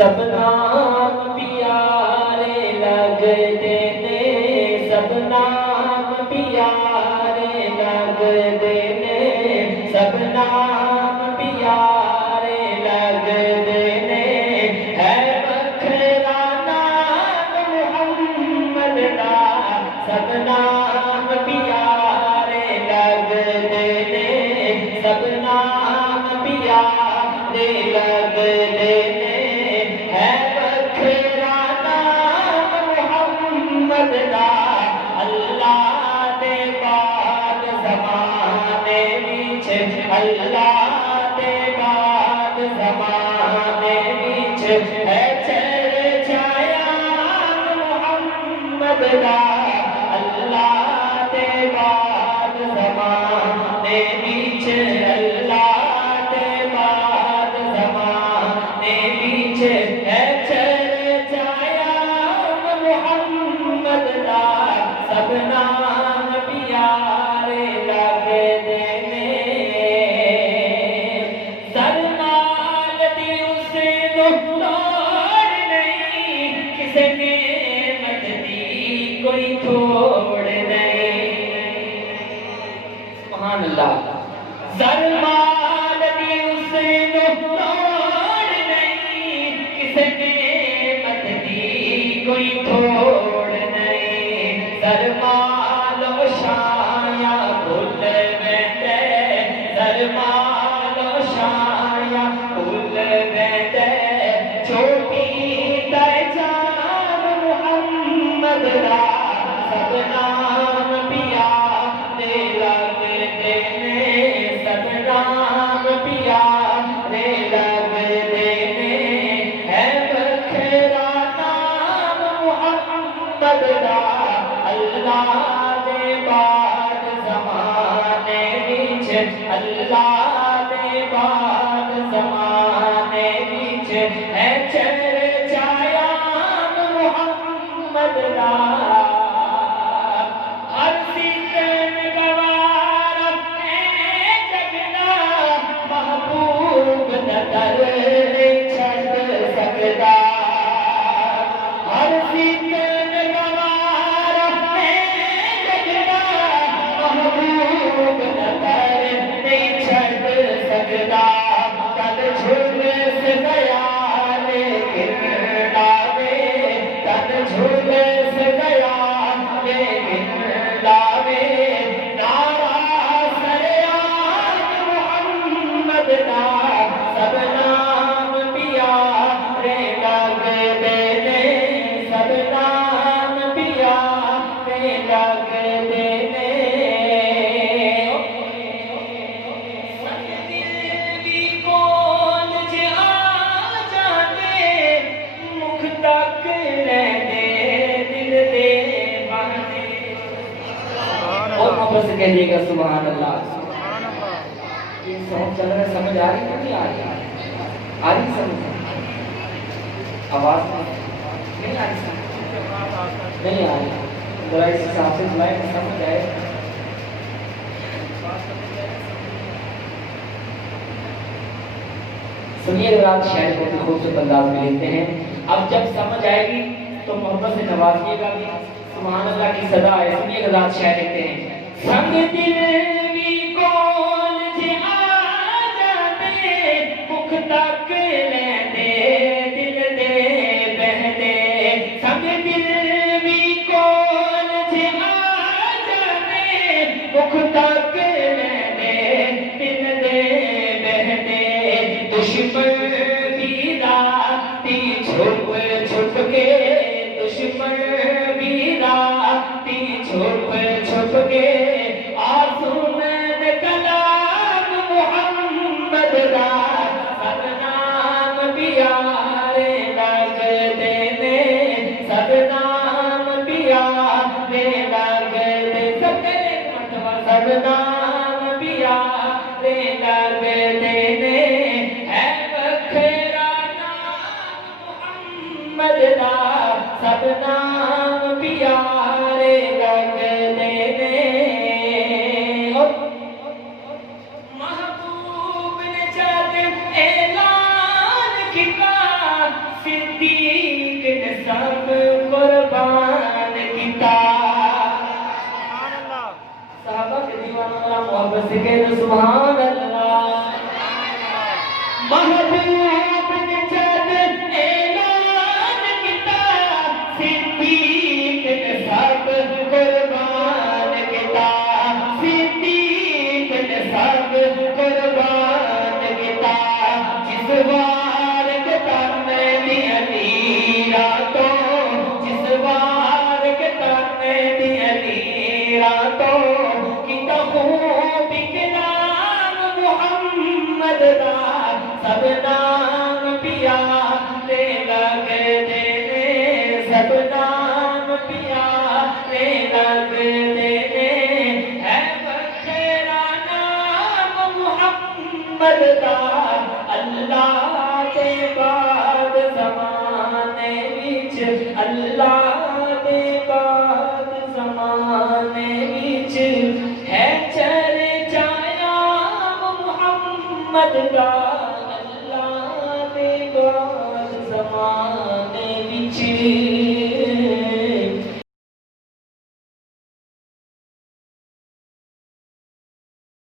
سب نام پیارے لگتے نے، سب نام پیارے لگتے نے، سب نام پیارے لگتے نے، ہے وکھرا نام محمد دا، سب نام پیارے لگتے نے، سب نام پیارے لگتے نے، ہے وکھرا نام محمد دا، اللہ دے بعد زمانے وچ، اللہ دے بعد زمانے وچ، ہے چرچایا محمد دا، اللہ دے بعد زمانے وچ، اللہ دے بعد زمانے وچ، ہے چرچایا محمد دا، سب نام پیارے لگتے نے، سر نال دی اس نوں توڑ نہیں، کسے نعمت دی کوئی تھوڑ نہیں، سبحان اللہ، سر مال دی اس نوں توڑ نہیں، کسے نعمت دی کوئی تھوڑ نہیں، سر مال و شایا بھول ویندے، سر مال و شایا بھول ویندے، چھوٹی تے جان محمد دا، سب نام پیارے لگتے نے، سب نام پیارے لگتے نے، ہے وکھرا نام محمد دا، اللہ دے بعد زمانے وچ، اللہ دے بعد زمانے وچ، ہے چرچایا محمد دا، ہر سیتن گوارا ہے جگنا، محبوب نظر نہیں چھڈ سکدا، ہر سیتن گوارا ہے جگنا، محبوب نظر نہیں چھڈ سکدا، کل جھلس گیا لیکن لاوے، کل جھلس گیا لیکن لاوے، نعرہ سریان محمد دا، سب نام پیارے لگتے نے، سب نام پیارے لگتے نے، دل بھی کون جے آ جانے، مکھ تک رہنے دل دے بہانے، اور محبت سے کہیے گا سبحان اللہ، یہ سب چل رہا ہے، سمجھ آ رہی ہے نہیں آ رہی؟ آ رہی سمجھ؟ آواز نہیں آ رہی سمجھ؟ نہیں آ رہی، ذرا اس حساب سے بلائیں کہ سمجھ آئے۔ سنیے حضرات، شعر کو بھی خوبصورت انداز میں لیتے ہیں، اب جب سمجھ آئے گی تو محبت سے نوازیے گا بھی، سبحان اللہ کی صدا ہے، سنیے حضرات شعر لکھتے ہیں، سنگ دل بھی کون جے آ جاندے، مکھ تک لیندے دل دے بہندے، سنگ دل بھی کون جے آ جاندے، مکھ تک لیندے دل دے بہندے، دشمن بھی راتی چھپ چھپ کے، دشمن بھی راتی چھپ چھپ کے، آسون کلام محمد دا، سب نام پیارے لگتے نے، سب نام پیارے لگتے، سب مرتبہ سب نام پیارے لگتے نے، ہے وکھرا نام محمد دا، سب نام پیارے لگتے نے، محبوب نے جب اعلان کیا صدیق نے سب قربان کیتا صحابہ کے دیوان اللہ محبت سے کہتے سبحان اللہ محبوب نے جب اعلان کیتا صدیق نے سب قربان کیتا صدیق نے سب قربان کیتا جس وار کے تانے دیا راتوں جس وار کے تانے دیا راتوں کیتا خوب کلام محمد دا سب نام پیارے لگے دینے سب نام پیارے لگے دینے ہے بخیرا نام محمد دا اللہ دے بعد زمانے وچ اللہ دے بعد زمانے وچ ہے چرچایا محمد دا اللہ دے بعد زمانے